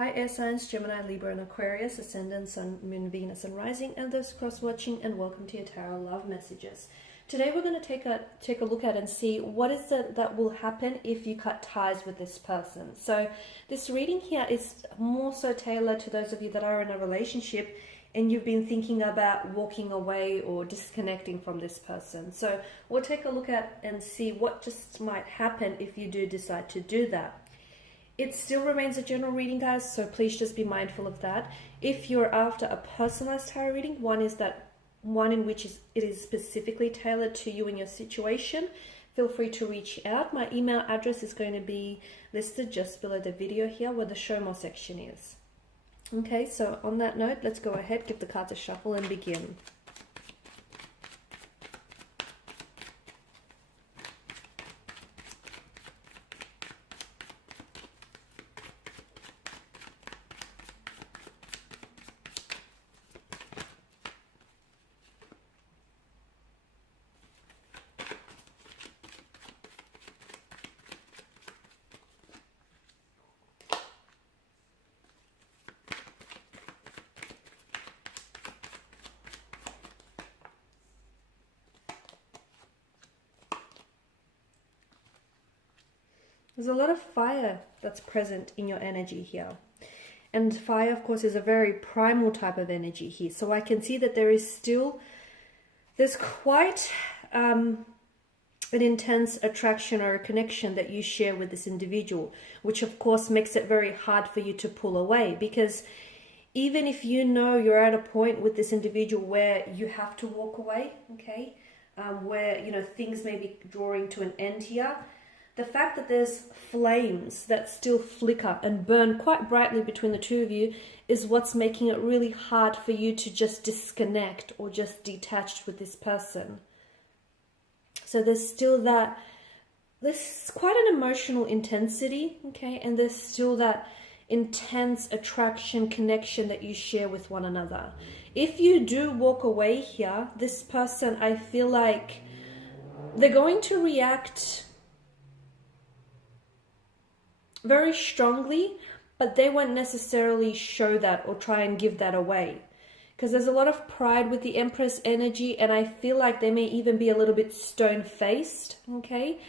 Hi air signs, Gemini, Libra and Aquarius, Ascendant, Sun, Moon, Venus and Rising, and those cross-watching, and welcome to your Tarot Love Messages. Today we're going to take a look at and see what is it that will happen if you cut ties with this person. So this reading here is more so tailored to those of you that are in a relationship and you've been thinking about walking away or disconnecting from this person. So we'll take a look at and see what just might happen if you do decide to do that. It still remains a general reading, guys, so please just be mindful of that. If you're after a personalized tarot reading, one in which it is specifically tailored to you and your situation, feel free to reach out. My email address is going to be listed just below the video here where the show more section is. Okay, so on that note, let's go ahead, give the cards a shuffle and begin. There's a lot of fire that's present in your energy here. And fire, of course, is a very primal type of energy here. So I can see that there's quite an intense attraction or a connection that you share with this individual, which of course makes it very hard for you to pull away, because even if you know you're at a point with this individual where you have to walk away, okay, where, you know, things may be drawing to an end here, the fact that there's flames that still flicker and burn quite brightly between the two of you is what's making it really hard for you to just disconnect or just detach with this person. So there's quite an emotional intensity, okay, and there's still that intense attraction, connection that you share with one another. If you do walk away here, this person, I feel like they're going to react very strongly, but they won't necessarily show that or try and give that away, because there's a lot of pride with the Empress energy, and I feel like they may even be a little bit stone-faced, okay,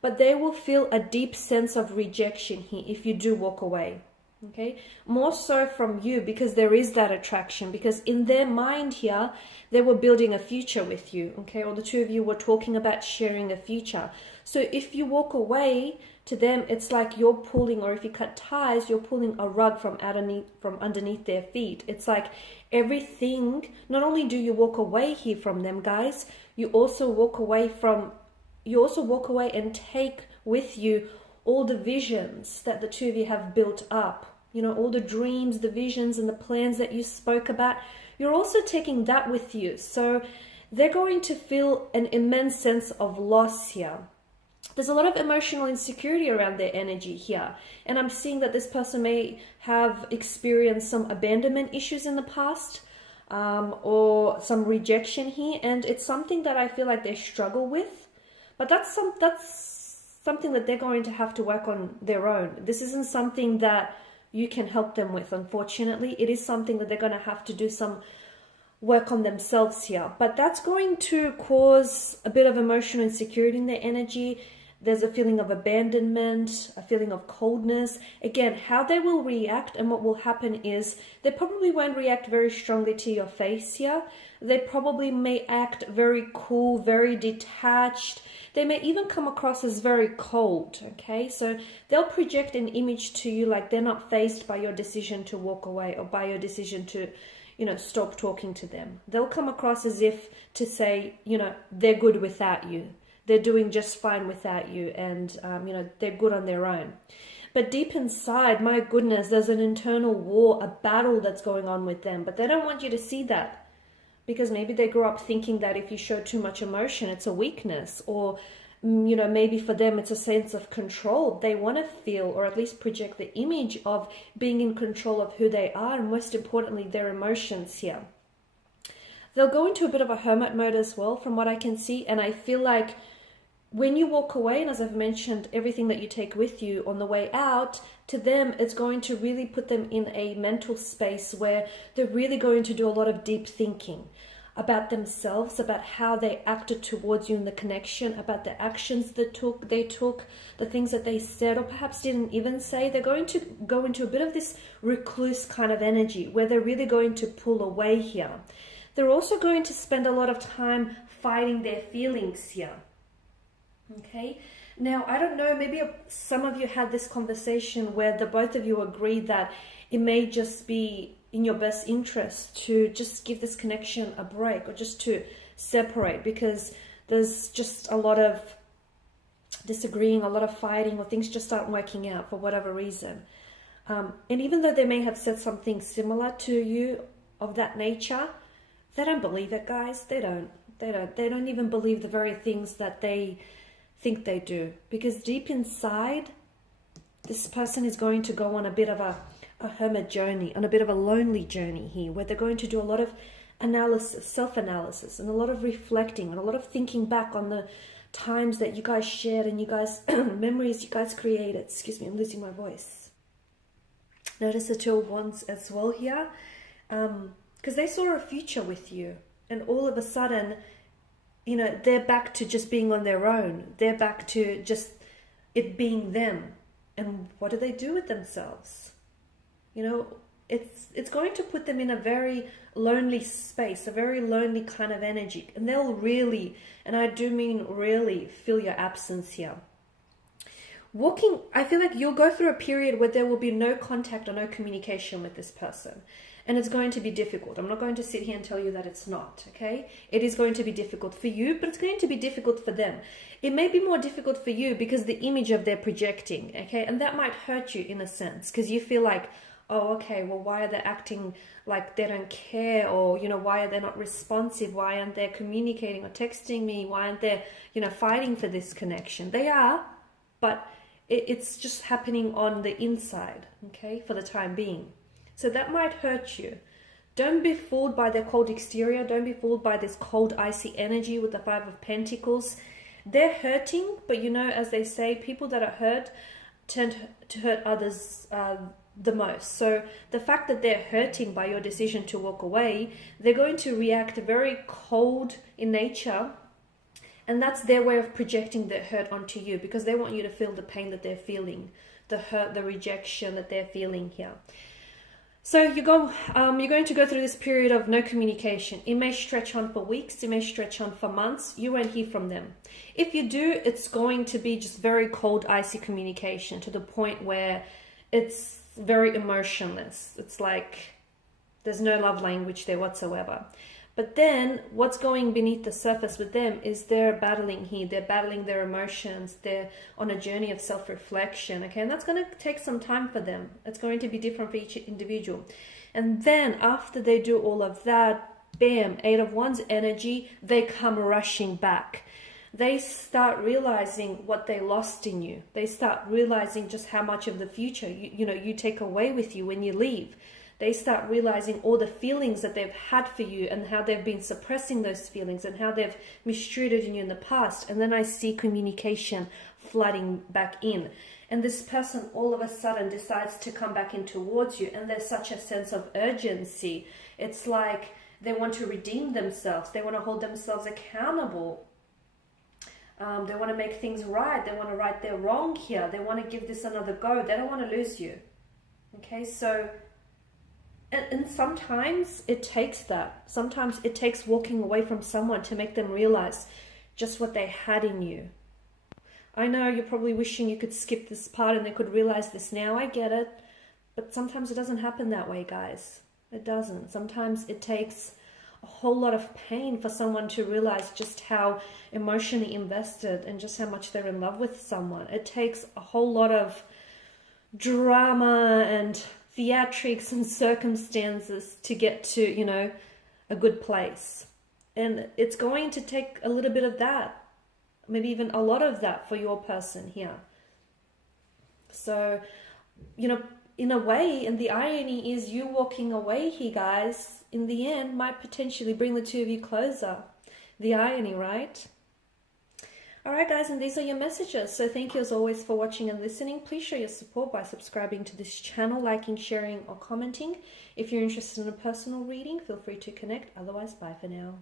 but they will feel a deep sense of rejection here if you do walk away, okay, more so from you, because there is that attraction, because in their mind here they were building a future with you, okay, or the two of you were talking about sharing a future. So if you walk away, to them it's like you're pulling, or if you cut ties, you're pulling a rug from underneath their feet. It's like everything, not only do you walk away here from them, guys, you also walk away and take with you all the visions that the two of you have built up, you know, all the dreams, the visions and the plans that you spoke about. You're also taking that with you. So they're going to feel an immense sense of loss here. There's a lot of emotional insecurity around their energy here. And I'm seeing that this person may have experienced some abandonment issues in the past, or some rejection here. And it's something that I feel like they struggle with. But that's something that they're going to have to work on their own. This isn't something that you can help them with, unfortunately. It is something that they're going to have to do some work on themselves here. But that's going to cause a bit of emotional insecurity in their energy. There's a feeling of abandonment, a feeling of coldness. Again, how they will react and what will happen is they probably won't react very strongly to your face here. They probably may act very cool, very detached. They may even come across as very cold, okay? So they'll project an image to you like they're not fazed by your decision to walk away or by your decision to, you know, stop talking to them. They'll come across as if to say, you know, they're good without you. They're doing just fine without you, and, you know, they're good on their own. But deep inside, my goodness, there's an internal war, a battle that's going on with them. But they don't want you to see that, because maybe they grew up thinking that if you show too much emotion, it's a weakness. Or, you know, maybe for them it's a sense of control. They want to feel, or at least project the image of being in control of who they are, and most importantly, their emotions here. They'll go into a bit of a hermit mode as well, from what I can see. And I feel like when you walk away, and as I've mentioned, everything that you take with you on the way out, to them, it's going to really put them in a mental space where they're really going to do a lot of deep thinking about themselves, about how they acted towards you in the connection, about the actions that they took, the things that they said or perhaps didn't even say. They're going to go into a bit of this recluse kind of energy where they're really going to pull away here. They're also going to spend a lot of time fighting their feelings here. Okay, now I don't know, maybe some of you had this conversation where the both of you agreed that it may just be in your best interest to just give this connection a break or just to separate, because there's just a lot of disagreeing, a lot of fighting, or things just aren't working out for whatever reason. And even though they may have said something similar to you of that nature, they don't believe it, guys. They don't even believe the very things that they think they do, because deep inside, this person is going to go on a bit of a hermit journey, on a bit of a lonely journey here, where they're going to do a lot of analysis, self-analysis, and a lot of reflecting, and a lot of thinking back on the times that you guys shared and you guys memories you guys created. Excuse me, I'm losing my voice. Notice the Two of Wands as well here, because they saw a future with you, and all of a sudden, you know, they're back to just being on their own. They're back to just it being them. And what do they do with themselves? You know, it's going to put them in a very lonely space, a very lonely kind of energy. And they'll really, and I do mean really, feel your absence here. I feel like you'll go through a period where there will be no contact or no communication with this person. And it's going to be difficult. I'm not going to sit here and tell you that it's not, okay? It is going to be difficult for you, but it's going to be difficult for them. It may be more difficult for you because the image of they're projecting, okay? And that might hurt you in a sense, because you feel like, oh, okay, well, why are they acting like they don't care? Or, you know, why are they not responsive? Why aren't they communicating or texting me? Why aren't they, you know, fighting for this connection? They are, but it's just happening on the inside, okay, for the time being. So that might hurt you. Don't be fooled by their cold exterior. Don't be fooled by this cold, icy energy with the Five of Pentacles. They're hurting, but you know, as they say, people that are hurt tend to hurt others the most. So the fact that they're hurting by your decision to walk away, they're going to react very cold in nature. And that's their way of projecting their hurt onto you, because they want you to feel the pain that they're feeling, the hurt, the rejection that they're feeling here. So you're going to go through this period of no communication. It may stretch on for weeks. It may stretch on for months. You won't hear from them. If you do, it's going to be just very cold, icy communication, to the point where it's very emotionless. It's like there's no love language there whatsoever. But then what's going beneath the surface with them is they're battling here. They're battling their emotions. They're on a journey of self-reflection. Okay, and that's going to take some time for them. It's going to be different for each individual. And then after they do all of that, bam, Eight of Wands energy, they come rushing back. They start realizing what they lost in you. They start realizing just how much of the future you take away with you when you leave. They start realizing all the feelings that they've had for you and how they've been suppressing those feelings and how they've mistreated you in the past. And then I see communication flooding back in. And this person all of a sudden decides to come back in towards you. And there's such a sense of urgency. It's like they want to redeem themselves. They want to hold themselves accountable. They want to make things right. They want to right their wrong here. They want to give this another go. They don't want to lose you. Okay, so... And sometimes it takes that. Sometimes it takes walking away from someone to make them realize just what they had in you. I know you're probably wishing you could skip this part and they could realize this now. I get it. But sometimes it doesn't happen that way, guys. It doesn't. Sometimes it takes a whole lot of pain for someone to realize just how emotionally invested and just how much they're in love with someone. It takes a whole lot of drama and theatrics and circumstances to get to, a good place. And it's going to take a little bit of that, maybe even a lot of that for your person here. So, in a way, and the irony is you walking away here, guys, in the end might potentially bring the two of you closer. The irony, right? Alright guys, and these are your messages. So thank you as always for watching and listening. Please show your support by subscribing to this channel, liking, sharing or commenting. If you're interested in a personal reading, feel free to connect. Otherwise, bye for now.